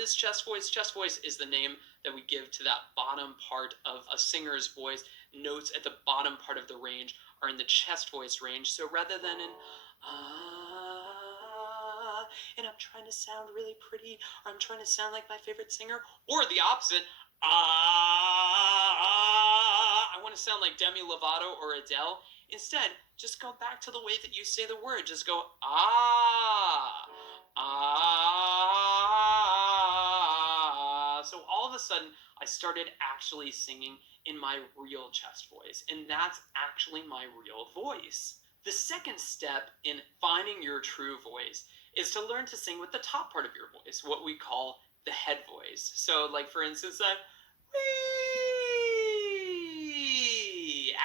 what is chest voice? Chest voice is the name that we give to that bottom part of a singer's voice. Notes at the bottom part of the range are in the chest voice range. So rather than in and I'm trying to sound really pretty, or I'm trying to sound like my favorite singer, or the opposite, I want to sound like Demi Lovato or Adele. Instead, just go back to the way that you say the word. Just go So all of a sudden, I started actually singing in my real chest voice, and that's actually my real voice. The second step in finding your true voice is to learn to sing with the top part of your voice, what we call the head voice. So, like for instance,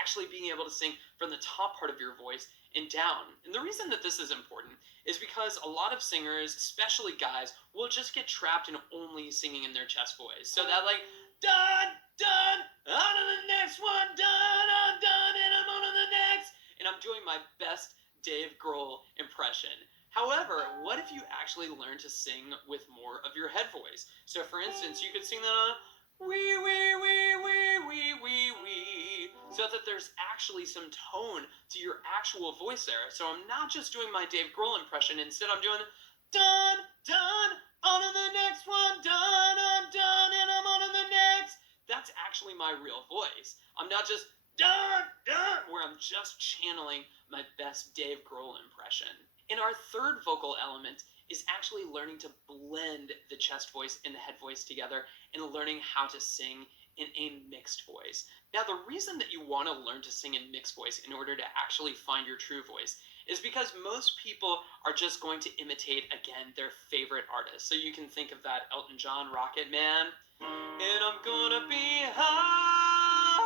actually being able to sing from the top part of your voice and down. And the reason that this is important is because a lot of singers, especially guys, will just get trapped in only singing in their chest voice. So that like, done, done, on to the next one, done, I'm done, and I'm on to the next. And I'm doing my best Dave Grohl impression. However, what if you actually learn to sing with more of your head voice? So for instance, you could sing that on wee, wee, wee, wee, wee, wee, wee, so that there's actually some tone to your actual voice there. So I'm not just doing my Dave Grohl impression, instead I'm doing done, done, on to the next one, done, I'm done, and I'm on to the next. That's actually my real voice. I'm not just done, done, where I'm just channeling my best Dave Grohl impression. And our third vocal element is actually learning to blend the chest voice and the head voice together and learning how to sing in a mixed voice. Now, the reason that you want to learn to sing in mixed voice in order to actually find your true voice is because most people are just going to imitate, again, their favorite artist. So you can think of that Elton John Rocket Man. And I'm gonna be high.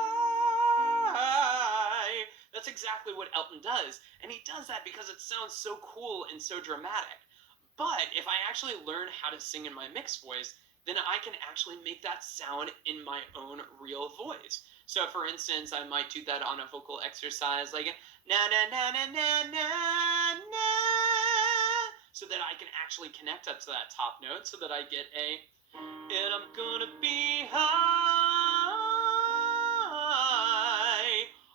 That's exactly what Elton does. And he does that because it sounds so cool and so dramatic. But if I actually learn how to sing in my mixed voice, then I can actually make that sound in my own real voice. So for instance, I might do that on a vocal exercise like na na na na na na na, so that I can actually connect up to that top note so that I get a and I'm gonna be high.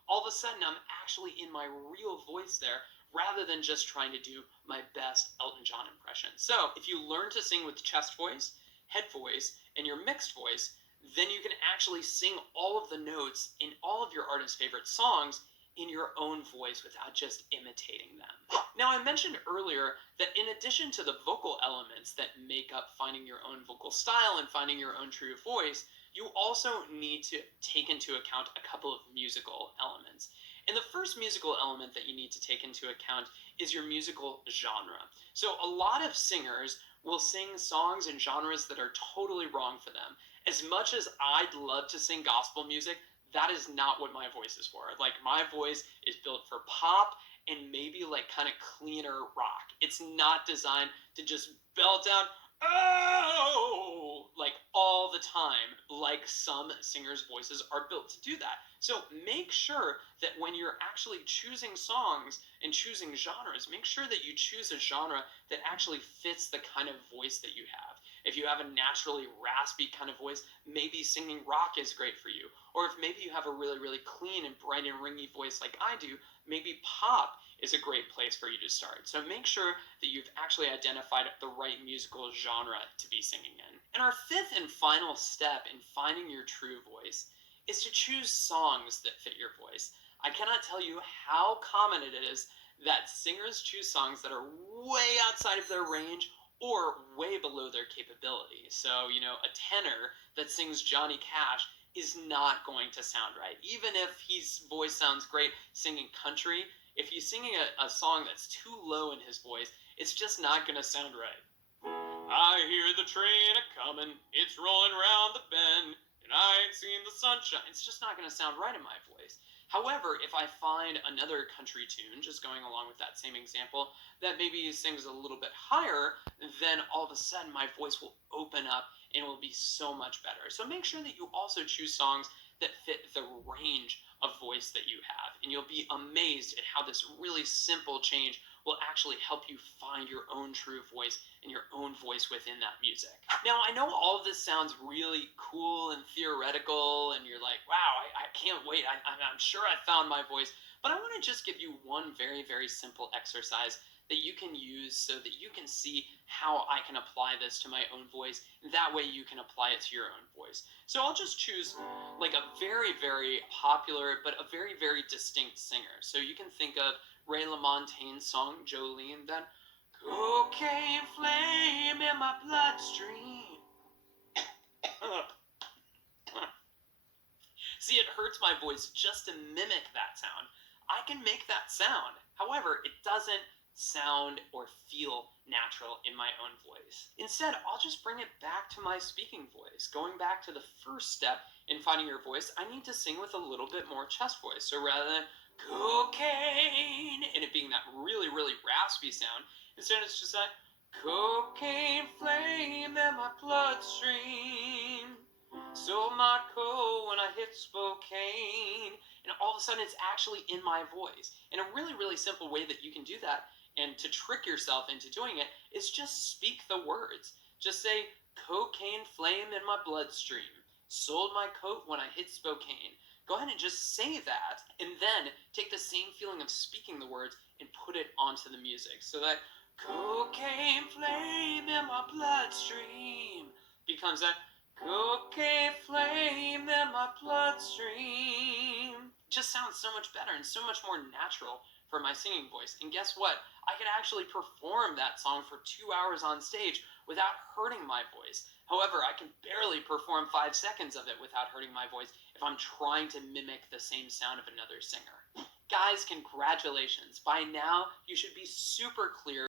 All of a sudden, I'm actually in my real voice there, rather than just trying to do my best Elton John impression. So if you learn to sing with chest voice, head voice, and your mixed voice, then you can actually sing all of the notes in all of your artist's favorite songs in your own voice without just imitating them. Now, I mentioned earlier that in addition to the vocal elements that make up finding your own vocal style and finding your own true voice, you also need to take into account a couple of musical elements. And the first musical element that you need to take into account is your musical genre. So a lot of singers will sing songs and genres that are totally wrong for them. As much as I'd love to sing gospel music, that is not what my voice is for. Like, my voice is built for pop and maybe like kind of cleaner rock. It's not designed to just belt down, oh, like all the time, like some singers' voices are built to do that. So make sure that when you're actually choosing songs and choosing genres, make sure that you choose a genre that actually fits the kind of voice that you have. If you have a naturally raspy kind of voice, maybe singing rock is great for you. Or if maybe you have a really, really clean and bright and ringy voice like I do, maybe pop is a great place for you to start. So make sure that you've actually identified the right musical genre to be singing in. And our fifth and final step in finding your true voice is to choose songs that fit your voice. I cannot tell you how common it is that singers choose songs that are way outside of their range or way below their capability. So, a tenor that sings Johnny Cash is not going to sound right. Even if his voice sounds great singing country, if he's singing a song that's too low in his voice, it's just not going to sound right. I hear the train a-comin', it's rolling round the bend, and I ain't seen the sunshine. It's just not going to sound right in my voice. However, if I find another country tune, just going along with that same example, that maybe sings a little bit higher, then all of a sudden my voice will open up and it will be so much better. So make sure that you also choose songs that fit the range of voice that you have. And you'll be amazed at how this really simple change will actually help you find your own true voice and your own voice within that music. Now, I know all of this sounds really cool and theoretical, and you're like, wow, I can't wait. I'm sure I found my voice. But I want to just give you one very, very simple exercise that you can use so that you can see how I can apply this to my own voice. That way you can apply it to your own voice. So I'll just choose like a very, very popular but a very, very distinct singer. So you can think of Ray LaMontagne's song Jolene, then cocaine flame in my bloodstream. See, it hurts my voice just to mimic that sound. I can make that sound. However, it doesn't sound or feel natural in my own voice. Instead, I'll just bring it back to my speaking voice. Going back to the first step in finding your voice, I need to sing with a little bit more chest voice. So rather than cocaine, and it being that really, really raspy sound, instead it's just like cocaine flame in my bloodstream. Sold my coat when I hit Spokane. And all of a sudden it's actually in my voice. And a really, really simple way that you can do that and to trick yourself into doing it is just speak the words. Just say, cocaine flame in my bloodstream. Sold my coat when I hit Spokane. Go ahead and just say that, and then take the same feeling of speaking the words and put it onto the music. So that cocaine flame in my bloodstream becomes that cocaine flame in my bloodstream. Just sounds so much better and so much more natural for my singing voice. And guess what? I could actually perform that song for 2 hours on stage without hurting my voice. However, I can barely perform 5 seconds of it without hurting my voice if I'm trying to mimic the same sound of another singer. Guys, congratulations. By now, you should be super clear